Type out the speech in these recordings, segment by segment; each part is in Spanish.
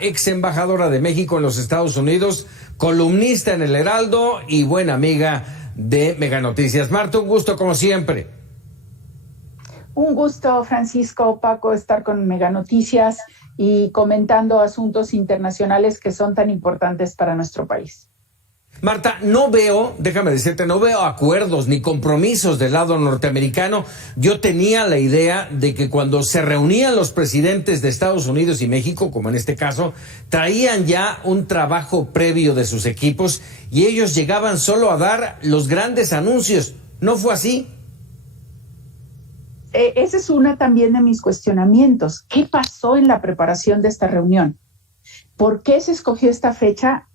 Ex embajadora de México en los Estados Unidos, columnista en El Heraldo y buena amiga de Mega Noticias. Marta, un gusto como siempre. Un gusto, Francisco, Paco, estar con Mega Noticias y comentando asuntos internacionales que son tan importantes para nuestro país. Marta, no veo acuerdos ni compromisos del lado norteamericano. Yo tenía la idea de que cuando se reunían los presidentes de Estados Unidos y México, como en este caso, traían ya un trabajo previo de sus equipos y ellos llegaban solo a dar los grandes anuncios. ¿No fue así? Ese es uno también de mis cuestionamientos. ¿Qué pasó en la preparación de esta reunión? ¿Por qué se escogió esta fecha?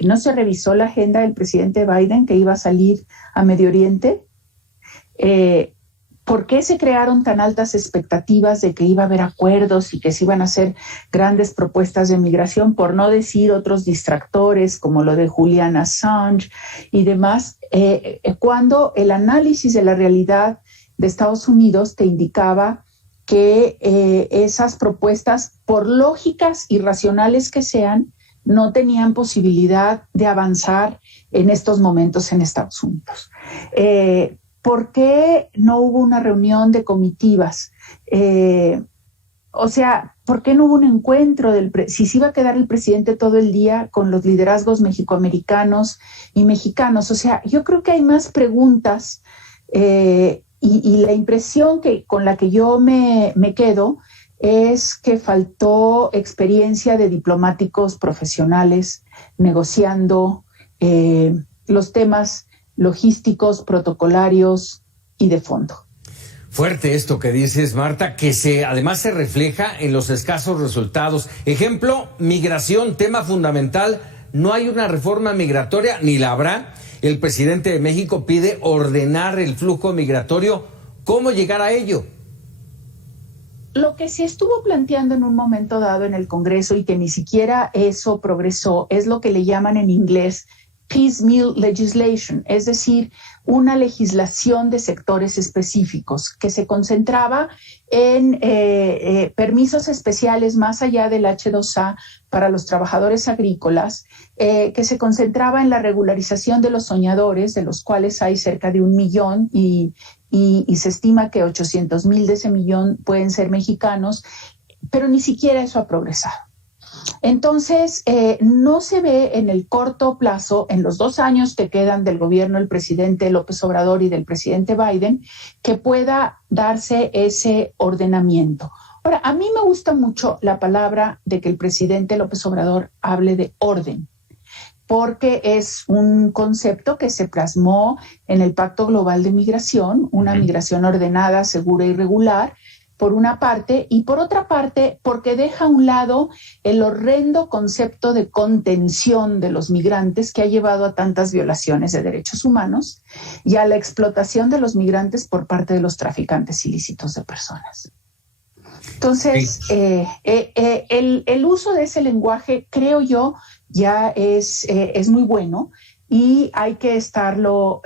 ¿No se revisó la agenda del presidente Biden que iba a salir a Medio Oriente? ¿Por qué se crearon tan altas expectativas de que iba a haber acuerdos y que se iban a hacer grandes propuestas de migración, por no decir otros distractores como lo de Julian Assange y demás, cuando el análisis de la realidad de Estados Unidos te indicaba que esas propuestas, por lógicas y racionales que sean, no tenían posibilidad de avanzar en estos momentos en Estados Unidos? ¿Por qué no hubo una reunión de comitivas? ¿Por qué no hubo un encuentro si se iba a quedar el presidente todo el día con los liderazgos mexicoamericanos y mexicanos? O sea, yo creo que hay más preguntas y la impresión con la que yo me quedo es que faltó experiencia de diplomáticos profesionales negociando los temas logísticos, protocolarios y de fondo. Fuerte esto que dices, Marta, que además se refleja en los escasos resultados. Ejemplo, migración, tema fundamental. No hay una reforma migratoria, ni la habrá. El presidente de México pide ordenar el flujo migratorio. ¿Cómo llegar a ello? Lo que se estuvo planteando en un momento dado en el Congreso y que ni siquiera eso progresó es lo que le llaman en inglés piecemeal legislation, es decir, una legislación de sectores específicos que se concentraba en permisos especiales más allá del H2A para los trabajadores agrícolas, que se concentraba en la regularización de los soñadores, de los cuales hay cerca de 1 millón y se estima que 800,000 de ese millón pueden ser mexicanos, pero ni siquiera eso ha progresado. Entonces, no se ve en el corto plazo, en los 2 años que quedan del gobierno del presidente López Obrador y del presidente Biden, que pueda darse ese ordenamiento. Ahora, a mí me gusta mucho la palabra de que el presidente López Obrador hable de orden, porque es un concepto que se plasmó en el Pacto Global de Migración, una migración ordenada, segura y regular, por una parte, y por otra parte, porque deja a un lado el horrendo concepto de contención de los migrantes que ha llevado a tantas violaciones de derechos humanos y a la explotación de los migrantes por parte de los traficantes ilícitos de personas. Entonces, el uso de ese lenguaje, creo yo, ya es muy bueno y hay que estarlo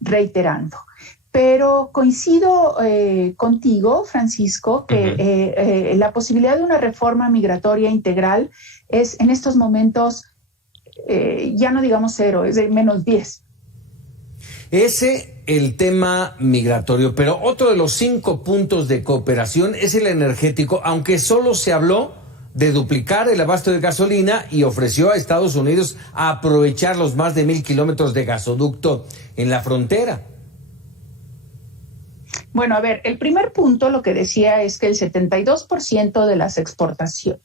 reiterando. Pero coincido contigo, Francisco, que la posibilidad de una reforma migratoria integral es en estos momentos, ya no digamos 0, es de -10. El tema migratorio, pero otro de los 5 puntos de cooperación es el energético, aunque solo se habló de duplicar el abasto de gasolina y ofreció a Estados Unidos aprovechar los más de 1,000 kilómetros de gasoducto en la frontera. Bueno, a ver, el primer punto lo que decía es que el 72% de las exportaciones,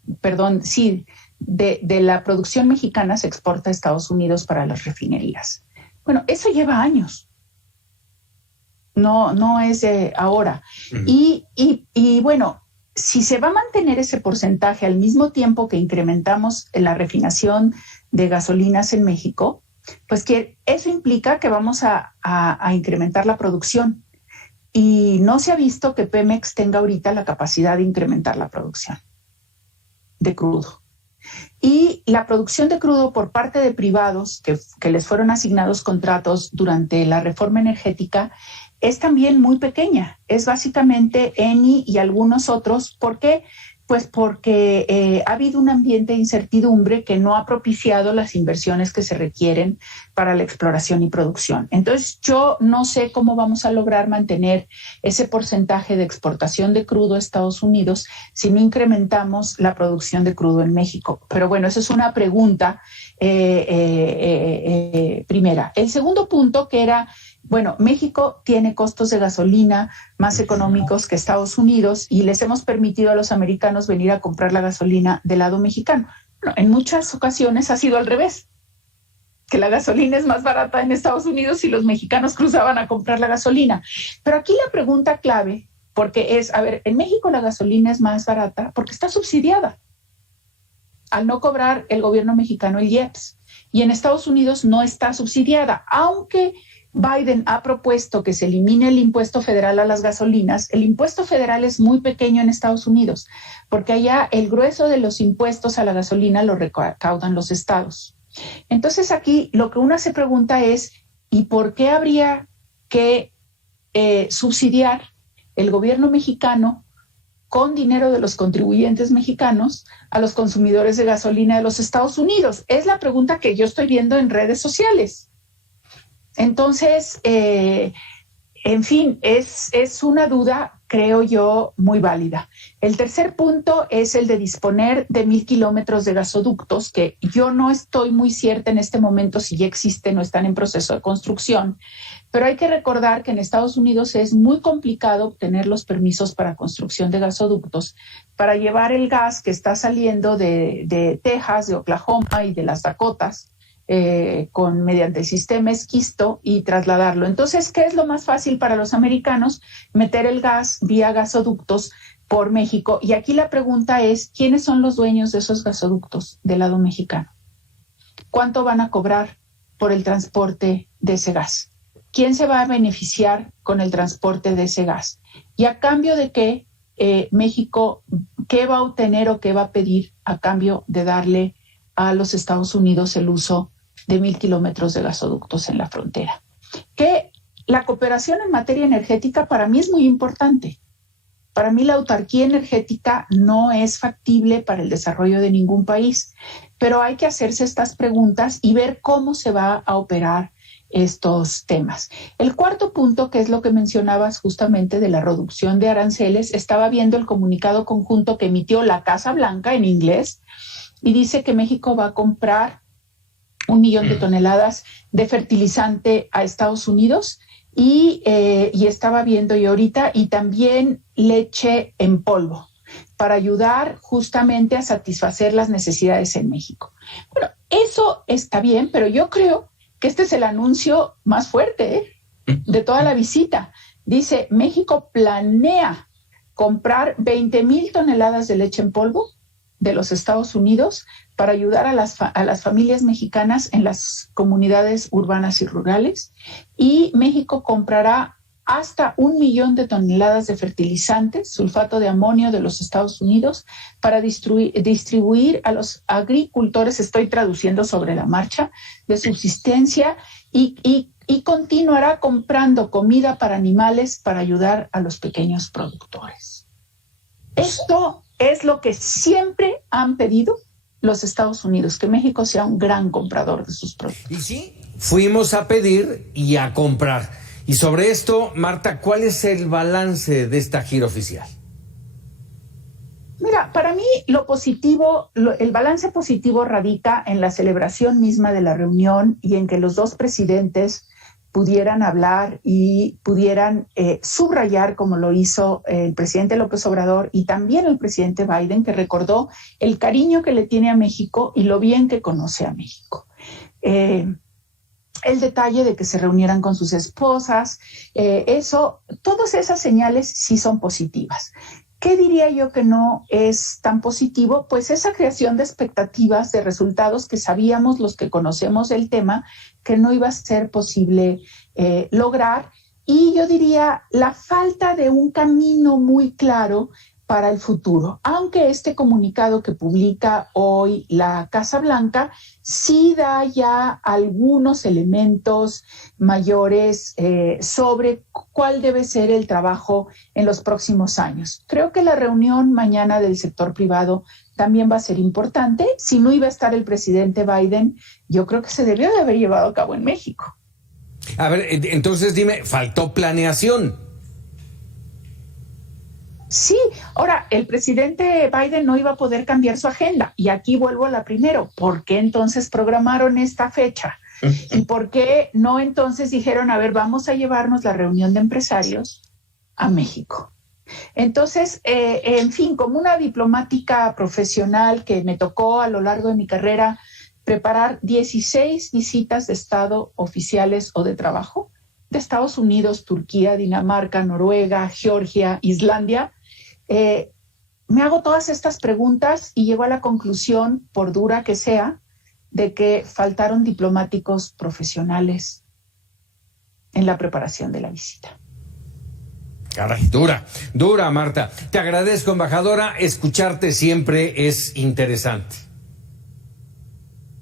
de la producción mexicana se exporta a Estados Unidos para las refinerías. Bueno, eso lleva años. No es de ahora. Y bueno, si se va a mantener ese porcentaje al mismo tiempo que incrementamos la refinación de gasolinas en México, pues que eso implica que vamos a incrementar la producción. Y no se ha visto que Pemex tenga ahorita la capacidad de incrementar la producción de crudo. Y la producción de crudo por parte de privados que les fueron asignados contratos durante la reforma energética es también muy pequeña. Es básicamente Eni y algunos otros, porque Pues porque ha habido un ambiente de incertidumbre que no ha propiciado las inversiones que se requieren para la exploración y producción. Entonces, yo no sé cómo vamos a lograr mantener ese porcentaje de exportación de crudo a Estados Unidos si no incrementamos la producción de crudo en México. Pero bueno, esa es una pregunta primera. El segundo punto, que era, bueno, México tiene costos de gasolina más económicos que Estados Unidos y les hemos permitido a los americanos venir a comprar la gasolina del lado mexicano. Bueno, en muchas ocasiones ha sido al revés, que la gasolina es más barata en Estados Unidos y los mexicanos cruzaban a comprar la gasolina. Pero aquí la pregunta clave, porque es, a ver, en México la gasolina es más barata porque está subsidiada al no cobrar el gobierno mexicano el IEPS. Y en Estados Unidos no está subsidiada, aunque Biden ha propuesto que se elimine el impuesto federal a las gasolinas. El impuesto federal es muy pequeño en Estados Unidos, porque allá el grueso de los impuestos a la gasolina lo recaudan los estados. Entonces aquí lo que uno se pregunta es, ¿y por qué habría que subsidiar el gobierno mexicano con dinero de los contribuyentes mexicanos a los consumidores de gasolina de los Estados Unidos? Es la pregunta que yo estoy viendo en redes sociales. Entonces, en fin, es una duda, creo yo, muy válida. El tercer punto es el de disponer de 1,000 kilómetros de gasoductos, que yo no estoy muy cierta en este momento si ya existen o están en proceso de construcción, pero hay que recordar que en Estados Unidos es muy complicado obtener los permisos para construcción de gasoductos para llevar el gas que está saliendo de Texas, de Oklahoma y de las Dakotas, mediante el sistema esquisto y trasladarlo. Entonces, ¿qué es lo más fácil para los americanos? Meter el gas vía gasoductos por México. Y aquí la pregunta es, ¿quiénes son los dueños de esos gasoductos del lado mexicano? ¿Cuánto van a cobrar por el transporte de ese gas? ¿Quién se va a beneficiar con el transporte de ese gas? ¿Y a cambio de qué México, qué va a obtener o qué va a pedir a cambio de darle a los Estados Unidos el uso de 1,000 kilómetros de gasoductos en la frontera? Que la cooperación en materia energética para mí es muy importante. Para mí la autarquía energética no es factible para el desarrollo de ningún país, pero hay que hacerse estas preguntas y ver cómo se va a operar estos temas. El cuarto punto, que es lo que mencionabas justamente de la reducción de aranceles, estaba viendo el comunicado conjunto que emitió la Casa Blanca en inglés y dice que México va a comprar 1 millón de toneladas de fertilizante a Estados Unidos y estaba viendo yo ahorita, y también leche en polvo para ayudar justamente a satisfacer las necesidades en México. Bueno, eso está bien, pero yo creo que este es el anuncio más fuerte de toda la visita. Dice, México planea comprar 20,000 toneladas de leche en polvo de los Estados Unidos para ayudar a las familias mexicanas en las comunidades urbanas y rurales, y México comprará hasta 1 millón de toneladas de fertilizantes, sulfato de amonio de los Estados Unidos, para distribuir a los agricultores, estoy traduciendo sobre la marcha, de subsistencia, y continuará comprando comida para animales para ayudar a los pequeños productores. Esto es lo que siempre han pedido los Estados Unidos, que México sea un gran comprador de sus productos. Y sí, fuimos a pedir y a comprar. Y sobre esto, Marta, ¿cuál es el balance de esta gira oficial? Mira, para mí lo positivo, el balance positivo radica en la celebración misma de la reunión y en que los dos presidentes pudieran hablar y pudieran subrayar, como lo hizo el presidente López Obrador y también el presidente Biden, que recordó el cariño que le tiene a México y lo bien que conoce a México. El detalle de que se reunieran con sus esposas, todas esas señales sí son positivas. ¿Qué diría yo que no es tan positivo? Pues esa creación de expectativas, de resultados que sabíamos los que conocemos el tema, que no iba a ser posible lograr. Y yo diría la falta de un camino muy claro para el futuro, aunque este comunicado que publica hoy la Casa Blanca sí da ya algunos elementos mayores sobre cuál debe ser el trabajo en los próximos años. Creo que la reunión mañana del sector privado también va a ser importante. Si no iba a estar el presidente Biden, yo creo que se debió de haber llevado a cabo en México. A ver, entonces dime, ¿faltó planeación? Sí, ahora, el presidente Biden no iba a poder cambiar su agenda. Y aquí vuelvo a la primero. ¿Por qué entonces programaron esta fecha? ¿Y por qué no entonces dijeron, a ver, vamos a llevarnos la reunión de empresarios a México? Entonces, en fin, como una diplomática profesional que me tocó a lo largo de mi carrera preparar 16 visitas de Estado oficiales o de trabajo de Estados Unidos, Turquía, Dinamarca, Noruega, Georgia, Islandia, me hago todas estas preguntas y llego a la conclusión, por dura que sea, de que faltaron diplomáticos profesionales en la preparación de la visita. Caray, dura, Marta. Te agradezco, embajadora. Escucharte siempre es interesante.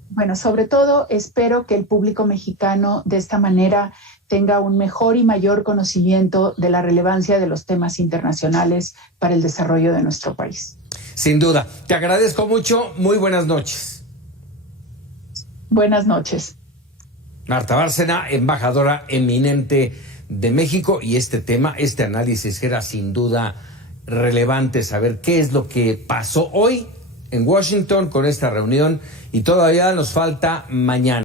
Bueno, sobre todo espero que el público mexicano de esta manera tenga un mejor y mayor conocimiento de la relevancia de los temas internacionales para el desarrollo de nuestro país. Sin duda. Te agradezco mucho. Muy buenas noches. Buenas noches. Marta Bárcena, embajadora eminente de México, y este tema, este análisis era sin duda relevante, saber qué es lo que pasó hoy en Washington con esta reunión, y todavía nos falta mañana.